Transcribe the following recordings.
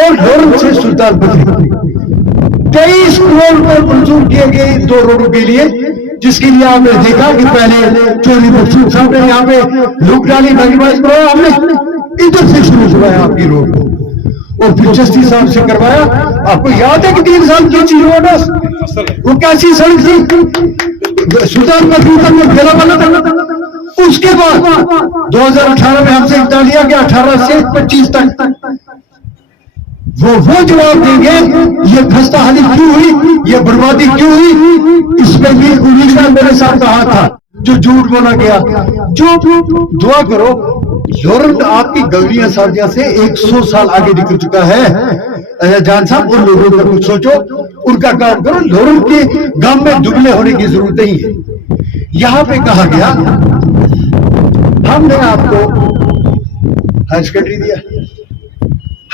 اور لورن سے سلطان بخاری 23 کروڑ روپے منظور کیے گئے 2 روڈوں کے لیے، جس کے لیے آپ نے دیکھا کہ پہلے چوری مقصود صاحب نے یہاں پہ لوک ڈالی بھائی کروایا، ہم نے ادھر سے شروع کروایا آپ کی روڈ، اور پھر چشتی صاحب سے کروایا. آپ کو یاد ہے کہ 3 سال کی چیز روڈ وہ کیسی سڑک تھی، سلطان بخاری تک میں پھیلا بنا تھا. اس کے بعد 2018 میں ہم سے اقدار لیا کہ 18 سے 25 تک وہ جواب دیں گے یہ خستہ حالی کیوں ہوئی، یہ بربادی کیوں ہوئی. اس میں بھی انیس نے میرے ساتھ کہا تھا جو جھوٹ بولا گیا. جو دعا کرو، لورن آپ کی گلریاں سازیاں سے 100 سال آگے نکل چکا ہے. جان صاحب ان لوگوں کا کچھ سوچو، ان کا کام کرو. لورن کے گام میں دبلے ہونے کی ضرورت نہیں ہے. یہاں پہ کہا گیا ہم نے آپ کو ہائر سیکنڈری دیا،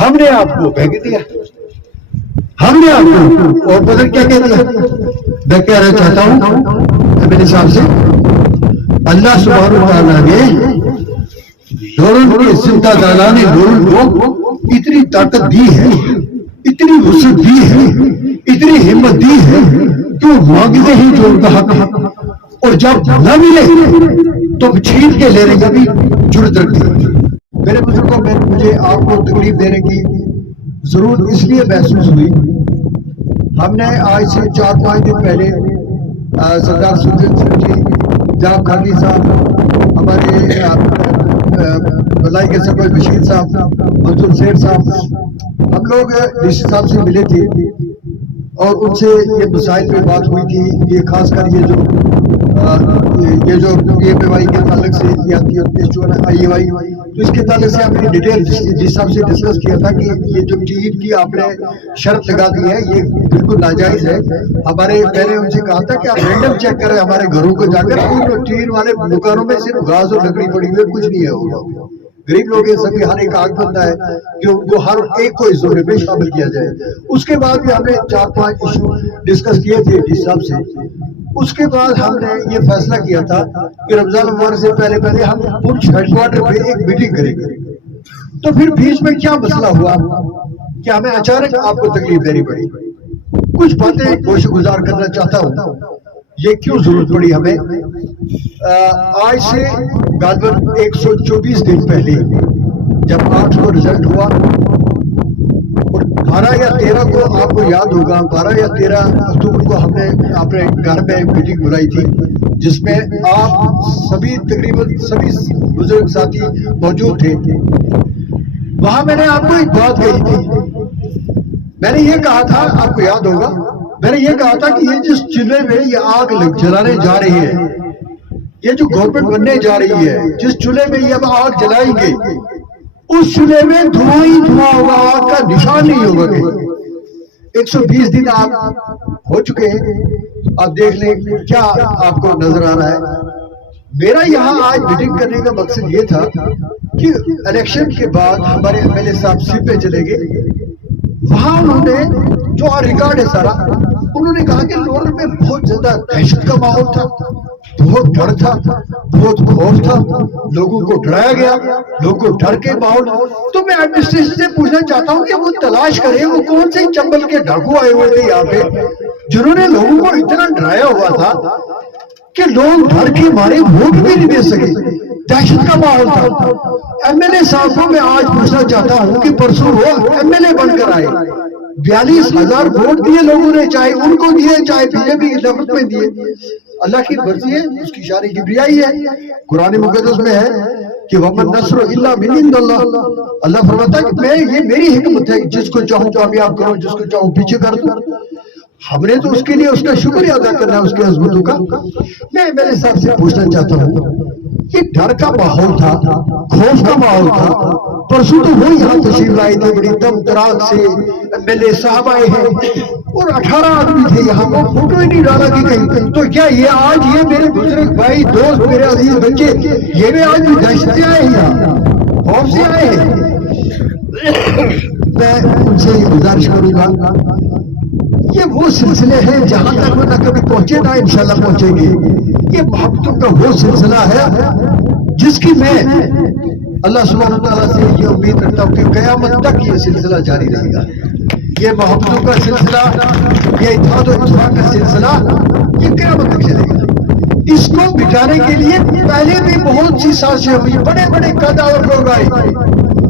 ہم نے آپ کو بینک دیا، ہم نے آپ کو اور بدل کیا کہہ دیا. میں کہنا چاہتا ہوں میرے حساب سے اللہ سبحانہ وتعالیٰ نے لورن کے زندہ دانا نے لورن کو اتنی طاقت دی ہے، اتنی وسعت دی ہے، اتنی ہمت دی ہے کہ وہ مانگتے ہی جو ان کا حق ہے، اور جب نہ ملے تو چھین کے لینے کا بھی جرت رکھتے ہیں. میرے بزرگوں میں مجھے آپ کو تکلیف دینے کی ضرورت اس لیے محسوس ہوئی. ہم نے آج سے 4-5 دن پہلے سردار سلطان جی، جناب خاکی صاحب، ہمارے بلائی کے سرپرست بشیر صاحب، منصور سیر صاحب، ہم لوگ ڈی سی صاحب سے ملے تھے اور ان سے یہ مسائل پہ بات ہوئی تھی. یہ خاص کر یہ جو پی ایم اے وائی کے تعلق سے آئی اے وائی، تو اس کے تعلق سے ہم نے ڈیٹیل جس صاحب سے ڈسکس کیا تھا کہ یہ جو ٹین کی آپ نے شرط لگا دی ہے یہ بالکل ناجائز ہے. میں نے ان سے کہا تھا کہ آپ رینڈم چیک کریں ہمارے گھروں کو جا کر، ان ٹین والے دکانوں میں صرف گھاس اور لکڑی پڑی ہوئی، کچھ نہیں ہے. ہوگا غریب لوگ ہیں سبھی، ہر ایک آگ بنتا ہے کہ ان کو ہر ایک کو اس زمرے میں شامل کیا جائے. اس کے بعد بھی ہم نے 4-5 ایشو ڈسکس کیے تھے ڈی صاحب سے. اس کے بعد ہم نے یہ فیصلہ کیا تھا کہ رمضان مبارک سے پہلے ہم پنچ ہیڈ کوارٹر پہ ایک میٹنگ کریں گے. تو پھر بیچ میں کیا مسئلہ ہوا کہ ہمیں اچانک آپ کو تکلیف دینی پڑی. کچھ باتیں گوش گزار کرنا چاہتا ہوں. یہ کیوں ضرورت پڑی ہمیں؟ آج سے غالباً 124 دن پہلے جب 8 کو رزلٹ ہوا اور 12 یا 13 کو آپ کو یاد ہوگا 12 یا 13 اکتوبر کو ہم نے اپنے گھر میں میٹنگ بلائی تھی جس میں آپ سبھی تقریباً سبھی بزرگ ساتھی موجود تھے. وہاں میں نے آپ کو ایک بات کہی تھی. میں نے یہ کہا تھا، آپ کو یاد ہوگا، میں نے یہ کہا تھا کہ یہ جس چولہے میں یہ آگ جلانے جا رہی ہے، یہ جو گورنمنٹ بننے جا رہی ہے، جس چولہے میں یہ اب آگ جلائیں گے اس چولہے میں دھواں ہی دھواں ہوگا، آگ کا نشان نہیں ہوگا. کہ 120 دن آپ ہو چکے ہیں، آپ دیکھ لیں کیا آپ کو نظر آ رہا ہے. میرا یہاں آج میٹنگ کرنے کا مقصد یہ تھا کہ الیکشن کے بعد ہمارے ایم ایل اے صاحب سپ پہ چلے گئے. وہاں انہوں نے جو ریکارڈ ہے سارا، انہوں نے کہا کہ لورن میں بہت زیادہ دہشت کا ماحول تھا، بہت ڈر تھا، بہت خوف تھا، لوگوں کو ڈرایا گیا، لوگوں کو ڈر کے ماحول. تو میں ایڈمنسٹریشن سے پوچھنا چاہتا ہوں کہ وہ تلاش کرے وہ کون سے چمبل کے ڈاکو آئے ہوئے تھے یہاں پہ جنہوں نے لوگوں کو اتنا ڈرایا ہوا تھا کہ لوگ ڈر کے مارے ووٹ بھی نہیں دے سکے. دہشت کا ماحول تھا. ایم ایل اے صاحب کو میں آج پوچھنا چاہتا ہوں کہ پرسوں وہ ایم ایل اے بن کر آئے، 42,000 ووٹ دیے لوگوں نے، چاہے ان کو دیے چاہے بی جے پی کی طرف میں دیے. اللہ کی مرضی ہے، اس کی شان کبریائی ہے. قرآن مقدس میں ہے کہ وَمَن نَصْرُ إِلَّا مِنْ عِنْدِ اللَّهِ. اللہ فرماتا ہے کہ یہ میری حکمت ہے، جس کو چاہوں کامیاب کروں، جس کو چاہوں پیچھے کر دوں. ہم نے تو اس کے لیے اس کا شکریہ ادا کرنا ہے، اس کے عظمتوں کا. میں میرے صاحب سے پوچھنا چاہتا ہوں، یہ ڈر کا ماحول تھا، خوف کا ماحول تھا. پرسوں تو وہ یہاں تشریف لائے تھے، بڑی دم دراز سے ایم ایل اے صاحب آئے ہیں اور 18 آدمی تھے یہاں، وہ فوٹو ہی نہیں ڈالا کہ کہیں. تو کیا یہ آج یہ میرے بزرگ بھائی دوست میرے عزیز بچے یہ بھی آج بھی دہشت سے آئے ہیں یہاں، خوف سے آئے ہیں؟ میں ان سے یہ گزارش کروں گا، یہ وہ سلسلے ہیں جہاں تک وہ نہ کبھی پہنچے نہ انشاءاللہ پہنچیں گے. یہ محبتوں کا وہ سلسلہ ہے جس کی میں اللہ سبحانہ تعالیٰ سے یہ امید رکھتا ہوں کہ قیامت تک یہ سلسلہ جاری رہے گا. یہ محبتوں کا سلسلہ، یہ اتحاد و اتفاق کا سلسلہ یہ قیامت تک چلے گا. اس کو مٹانے کے لیے پہلے بھی بہت سی سازشیں ہوئی، بڑے بڑے قداور لوگ آئے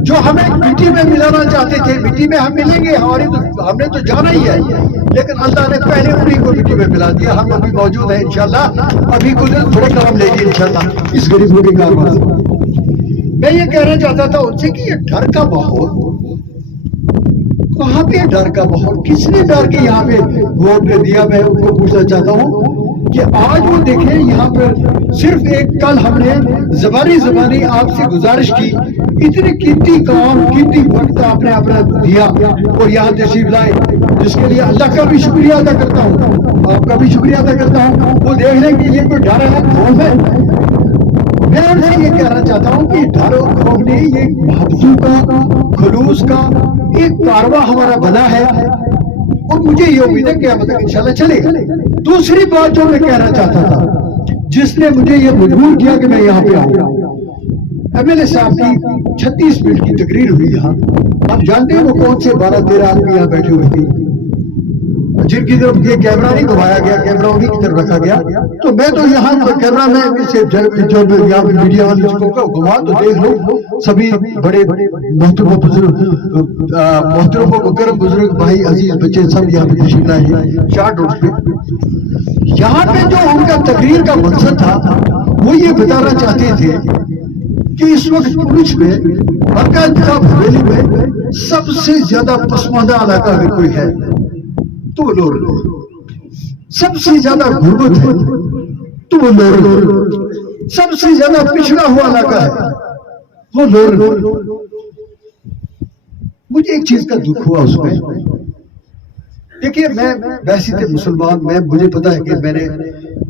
جو ہمیں مٹی میں ملانا چاہتے تھے. مٹی میں ہم ملیں گے، ہم نے تو جانا ہی ہے، لیکن اللہ نے پہلے انہیں کو مٹی میں ملا دیا. ہم ابھی موجود ہیں انشاءاللہ، ابھی کچھ تھوڑے کام لیں گے انشاءاللہ اس غریبوں کے کاروبار سے. میں یہ کہنا چاہتا تھا ان سے کہ یہ ڈر کا ماحول کہاں پہ، ڈر کا ماحول کس نے ڈر کے یہاں پہ ووٹ نے دیا. میں ان کو پوچھنا چاہتا ہوں کہ آج وہ دیکھیں یہاں پر صرف ایک کل ہم نے زبانی آپ سے گزارش کی، اتنی قیمتی کام قیمتی وقت آپ نے اپنا دیا اور یہاں تشریف لائے، جس کے لیے اللہ کا بھی شکریہ ادا کرتا ہوں، آپ کا بھی شکریہ ادا کرتا ہوں. وہ دیکھ لیں کہ یہ کوئی ڈر ہے خوف ہے. میں ان سے یہ کہنا چاہتا ہوں کہ ڈر اور خوف نہیں، یہ محبتوں کا خلوص کا ایک کارواں ہمارا بنا ہے اور مجھے یہ امید ہے کہ قیامت تک انشاءاللہ چلے گا. دوسری بات جو میں کہنا چاہتا تھا جس نے مجھے یہ مجبور کیا کہ میں یہاں پہ آؤں، MLA صاحب کی 36 منٹ کی تقریر ہوئی یہاں. آپ جانتے ہیں وہ کون سے 12-13 آدمی یہاں بیٹھے ہوئے تھے جن کی طرف یہ کیمرہ نہیں گھمایا گیا، کیمرہ انہیں کی طرف رکھا گیا. تو میں تو یہاں کیمرہ میں سے یہاں پہ میڈیا والے کو گھما تو دیکھ لو سبھی بڑے محترم بزرگ محترم و مکرم بزرگ بھائی عزیز بچے سب یہاں پہ تشریف لائے ہیں 4 روڈ پہ. یہاں پہ جو ان کا تقریر کا مقصد تھا وہ یہ بتانا چاہتے تھے کہ اس وقت پوچھ میں حلقہ انتخاب حویلی میں سب سے زیادہ پسماندہ علاقہ اگر کوئی ہے تو وہ لور، سب سے زیادہ غربت ہے تو وہ لور، سب سے زیادہ پچھڑا ہوا علاقہ ہے وہ لور. مجھے ایک چیز کا دکھ ہوا اس میں. دیکھیے میں ویسے تھے مسلمان، مجھے پتا ہے کہ میں نے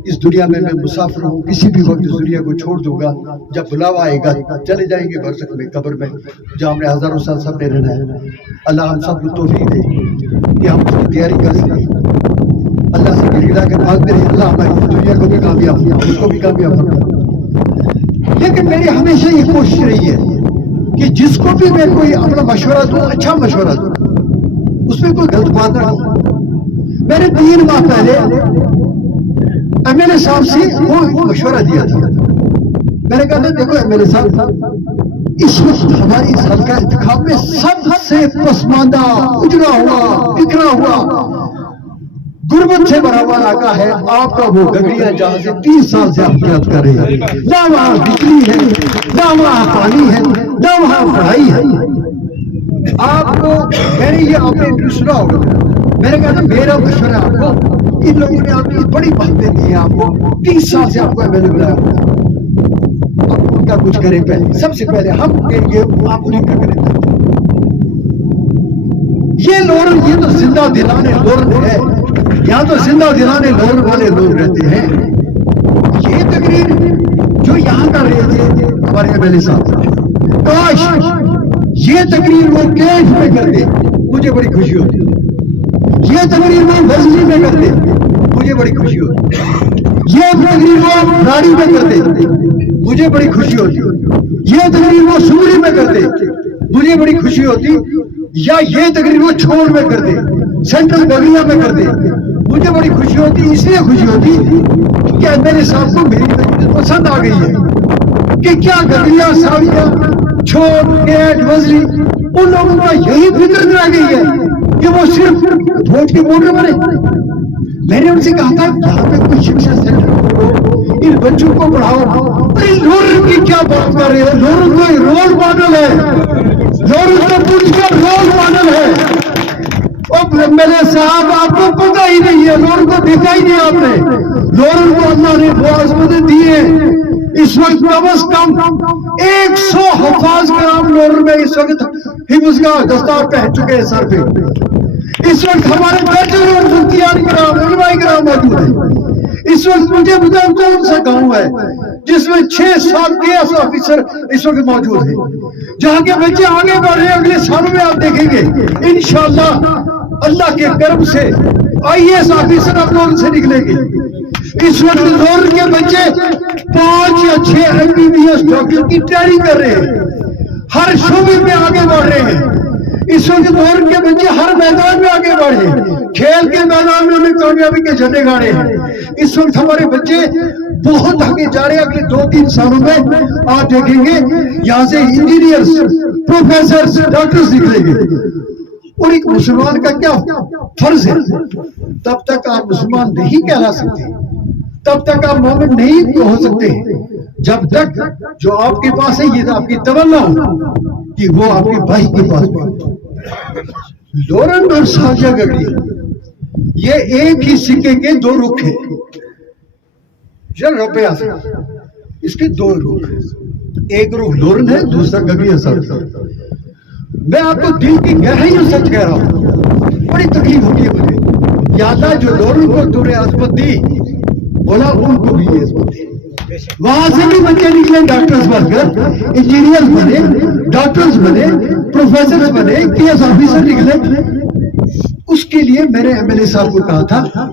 اس دنیا میں مسافر ہوں، کسی بھی وقت اس دنیا کو چھوڑ دوں گا. جب بلاوا آئے گا چلے جائیں گے برزخ میں، قبر میں جہاں ہم نے ہزاروں سال سب نے رہنا ہے. اللہ ہم سب کو توفیق دے کہ ہم اس کی تیاری کر سکیں. اللہ سے گڑگڑا کر مانگتے رہے اللہ ہماری دنیا کو بھی کامیاب کیا، اس کو بھی کامیاب کرنا. لیکن میری ہمیشہ یہ کوشش رہی ہے کہ جس کو بھی میں کوئی اپنا مشورہ دوں، اچھا مشورہ دوں، اس میں کوئی غلط بات نہ ہو. میں نے 3 ماہ پہلے MLA صاحب سے وہ مشورہ دیا تھا. میں نے کہا تھا دیکھو MLA صاحب، اس وقت ہماری اس حلقہ انتخاب میں سب سے پسماندہ، اجڑا ہوا، بکھرا ہوا، غربت سے بھرا ہوا علاقہ ہے آپ کا وہ گگڑیا، جہاں سے 30 سال سے آپ یاد کر رہے ہیں. نہ وہاں بجلی ہے، نہ وہاں پانی ہے، نہ وہاں پڑھائی ہے. آپ کو میں نے یہ آپ نے انٹرویو سنا ہوگا، میں نے کہا تھا میرا مشورہ آپ کو، ان لوگوں نے آپ کی بڑی باتیں دی ہیں، آپ کو 30 سال سے آپ کو MLA بلایا ہوگا. اب ان کا کچھ کریں پہلے، سب سے پہلے ہم کہیں گے آپ انہیں کا کریں. یہ لور، یہ تو زندہ دلانے لور ہے، یہاں تو زندہ دلانے لور والے لوگ رہتے ہیں. یہ تقریر جو یہاں کر رہے تھے ہمارے MLA صاحب، کاش یہ تقریر وہ کیف میں کرتے مجھے بڑی خوشی ہوتی. یہ تقریر وہ بزنی میں کرتے مجھے بڑی خوشی ہوتی. یہ تقریر وہ راڑی میں کرتے مجھے بڑی خوشی ہوتی. یہ تقریر وہ سوری میں کرتے مجھے بڑی خوشی ہوتی. یا یہ تقریر وہ چھوڑ میں کرتے، سینٹرل بغیہ میں کرتے مجھے بڑی خوشی ہوتی. اس لیے خوشی ہوتی کہ میرے صاحب کو میری تقریر پسند آ گئی ہے کہ کیا گدریاں، ساڑیاں، چھوٹ، گیٹ، وزری، ان لوگوں کا یہی فکر رہ گئی ہے کہ وہ صرف ووٹ کی ووٹر بنے. میں نے ان سے کہا تھا یہاں پہ کوئی شکشا سینٹر، ان بچوں کو پڑھاؤ. لورن کی کیا بات کر رہے ہیں؟ لورن کوئی رول ماڈل ہے، لورن تو پوچھ کر رول ماڈل ہے. اب MLA صاحب آپ کو پتہ ہی نہیں ہے، لورن کو دیکھا ہی نہیں آپ نے. لورن کو اللہ نے وہ عظمتیں دی ہیں. اس وقت کم از کم 100 حفاظ کرام لورن میں اس وقت حفظ کا دستار پہن چکے ہیں سر پہ. اس وقت ہمارے درجنوں مفتیان کرام، علماء کرام موجود ہیں. اس وقت مجھے بتاؤ کون سا گاؤں ہے جس میں 6-7 KS آفیسر اس وقت موجود ہیں، جہاں کے بچے آگے بڑھ رہے ہیں. اگلے سالوں میں آپ دیکھیں گے انشاءاللہ اللہ کے کرم سے IAS آفیسر آپ لوگوں سے نکلیں گے. اس وقت لورن کے بچے 5 یا 6 MBBS ڈاکٹر کی تیاری کر رہے ہیں. ہر شعبے میں آگے بڑھ رہے ہیں. اس وقت دور کے بچے ہر میدان میں آگے بڑھے, کھیل کے میدان میں انہیں کامیابی کے جھنڈے گاڑے ہیں. اس وقت ہمارے بچے بہت آگے جا رہے ہیں. اگلے 2-3 سالوں میں آپ دیکھیں گے یہاں سے انجینئرز, پروفیسرز, ڈاکٹرز نکلیں گے. اور ایک مسلمان کا کیا فرض ہے, تب تک آپ مسلمان نہیں کہلا سکتے, تب تک آپ مومن نہیں ہو سکتے جب تک جو آپ کے پاس ہے یہ آپ کی تمنا ہو کہ وہ آپ کے بھائی کے پاس بھی. لورن اور ساجہ گگڑی یہ ایک ہی سکے کے 2 رخ ہیں. روپیہ سے اس کے 2 رخ, ایک رخ لورن ہے, دوسرا گگڑی صاحب. میں آپ کو دل کی گہرائیوں سچ کہہ رہا ہوں, بڑی تکلیف ہوتی ہے مجھے. یا اللہ جو لورن کو تو نے عظمت دی, بولا ان کو بھی یہ عظمت دی. وہاں سے بھی بچے نکلے ڈاکٹرز بن کر, انجینئرز بنے, ڈاکٹرز بنے, پروفیسرز بنے, PS آفیسر نکلے. اس کے لیے میں نے MLA صاحب کو کہا تھا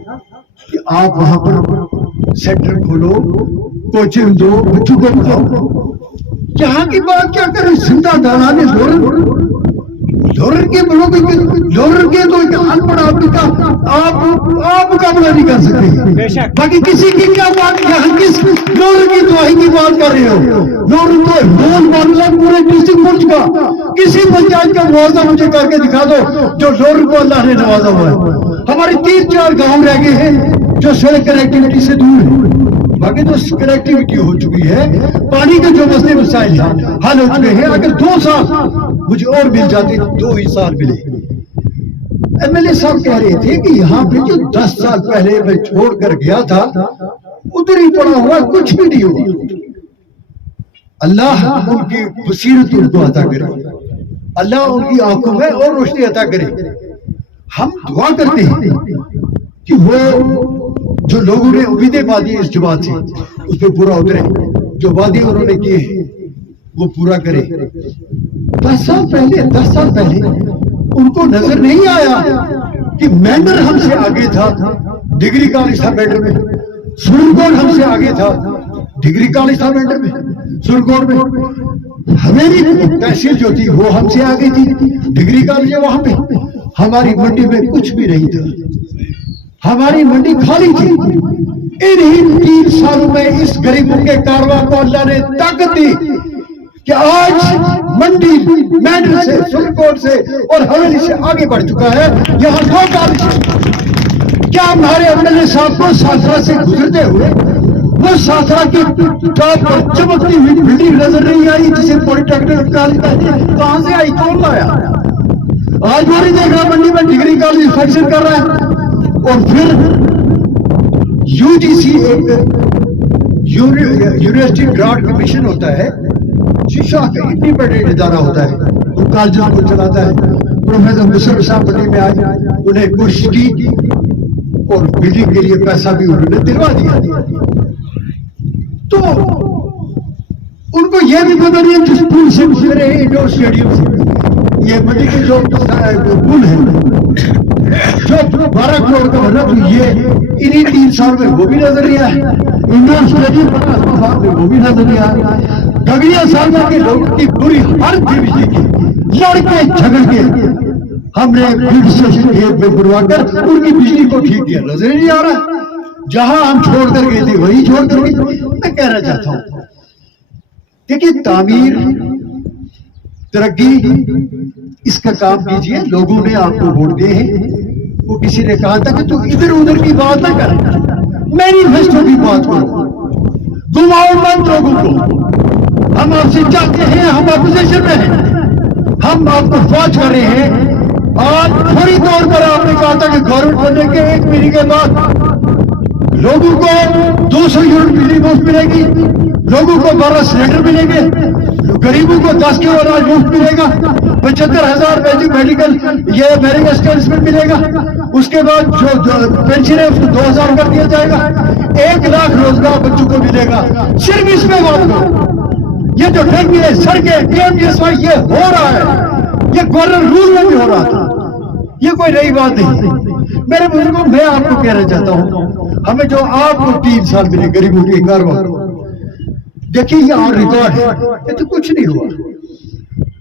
کہ آپ وہاں پر سینٹر کھولو, کوچنگ دو, بچوں کو پڑھاؤ. یہاں کی بات کیا کریں, زندہ دارانے لورن کے لورن کے تو ان پڑھ آدمی کا آپ مقابلہ نہیں کر سکتے. باقی کسی کی کیا بات, یہاں کس لورن کی دعائی کی بات کر رہے ہو. لورن تو رول معاملہ پورے ڈسٹرکٹ پنچ کا, کسی پنچایت کا موازنہ مجھے کر کے دکھا دو جو لورن کو اللہ نے نوازا ہوا ہے. ہمارے 3-4 گاؤں رہ گئے ہیں جو سڑک کنیکٹیوٹی سے دور ہیں, باقی تو کنیکٹیوٹی ہو چکی ہے. پانی کے جو مسئلے مسائل حل ہو چکے ہیں. اگر 2 سال مجھے اور مل جاتے, 2 ہی سال ملے. MLA صاحب کہہ رہے تھے کہ یہاں پہ جو 10 سال پہلے میں چھوڑ کر گیا تھا ادھر ہی پڑا ہوا, کچھ بھی نہیں ہوا. اللہ ان کی بصیرت ان کو عطا کرے, اللہ ان کی آنکھوں میں اور روشنی عطا کرے. ہم دعا کرتے ہیں کہ وہ جو لوگوں نے امیدیں باندھی اس جماعت سے اس پہ پورا اترے, جو وعدے انہوں نے کیے وہ پورا کرے. 10 سال پہلے ان کو نظر نہیں آیا کہ مینڈر ہم سے آگے تھا, ڈگری کالج تھا مینڈر میں. سرکوٹ ہم سے آگے تھا, ڈگری کالج تھا مینڈر میں, سرکوٹ میں. ہماری تحصیل جو تھی وہ ہم سے آگے تھی, ڈگری کالج ہے وہاں پہ. ہماری منڈی میں کچھ بھی نہیں تھا, ہماری منڈی خالی تھی. انہی 3 سالوں میں اس غریبوں کے کارواں کو اللہ نے طاقت دی کہ آج منڈی مینڈر سے, سرکوٹ سے اور حویلی سے آگے بڑھ چکا ہے. یہاں 2 کالج. کیا ہمارے MLA صاحب کو ساتھرا سے گزرتے ہوئے وہ ساتھرا کی ٹاپ پر چمکتی ہوئی بلڈنگ نظر نہیں آئی جسے پولی ٹیکنیکل کالج کہتے ہیں؟ کہاں سے آئی, کون لایا؟ آج وہ نہیں دیکھ رہا منڈی میں ڈگری کالج فنکشن کر رہا ہے. اور پھر UGC ایک یونیورسٹی گرانٹ کمیشن ہوتا ہے, شیشہ کا انڈیپینڈنٹ ادارہ ہوتا ہے, وہ کالجوں کو چلاتا ہے. پروفیسر مصرف صاحب منڈی میں آئے, انہیں کوشش کی اور بلڈنگ کے لیے پیسہ بھی انہوں نے دلوا دیا. تو ان کو یہ بھی پتہ نہیں جس پول سے گزرے ہیں انڈور اسٹیڈیم سے, یہ منڈی کے جو پول ہے جو 12 کروڑ کا بنا, تو یہ انہی 3 سال میں وہ بھی نظر نہیں آیا. انڈور اسٹیڈیم میں وہ بھی نظر نہیں آیا. گگڑیا سالہ کے لوگوں کی پوری ہر ڈویژن کی لڑکے جھگڑ کے ہم نے فیلڈ اسٹیشن ایک میں بنوا کر ان کی بجلی کو ٹھیک کیا, نظر نہیں آ رہا. جہاں ہم چھوڑ کر گئے تھے وہی چھوڑ کر گئے. میں کہنا چاہتا ہوں دیکھیے, تعمیر, ترقی, اس کا کام کیجئے. لوگوں نے آپ کو ووٹ دیے ہیں. وہ کسی نے کہا تھا کہ تو ادھر ادھر کی بات نہ کریں, مینیفیسٹو کی بات کرو, گماؤ مت لوگوں کو. ہم آپ سے چاہتے ہیں, ہم اپوزیشن میں ہیں, ہم آپ کو فوج کر رہے ہیں. آج فوری طور پر آپ نے کہا تھا کہ گورنمنٹ بننے کے 1 مہینے کے بعد لوگوں کو 200 یونٹ بجلی مفت ملے گی, لوگوں کو 12 سلنڈر ملیں گے, غریبوں کو 10 کلو اناج مفت ملے گا, 75,000 میڈیکل یہ میڈیکل اسٹیٹمنٹ ملے گا. اس کے بعد جو پینشن ہے اس کو 2,000 کر دیا جائے گا. 1 لاکھ روزگار بچوں کو ملے گا. صرف اس میں بات کرو. یہ جو ٹینکیں, سڑکیں, PMGSY یہ ہو رہا ہے, یہ گورنر رول میں بھی ہو رہا تھا. یہ کوئی نئی بات نہیں. میرے بزرگوں, میں آپ کو کہنا چاہتا ہوں, ہمیں جو آپ کو 3 سال ملے غریبوں کی کارواں, دیکھیے یہ آن ریکارڈ ہے, یہ تو کچھ نہیں ہوا.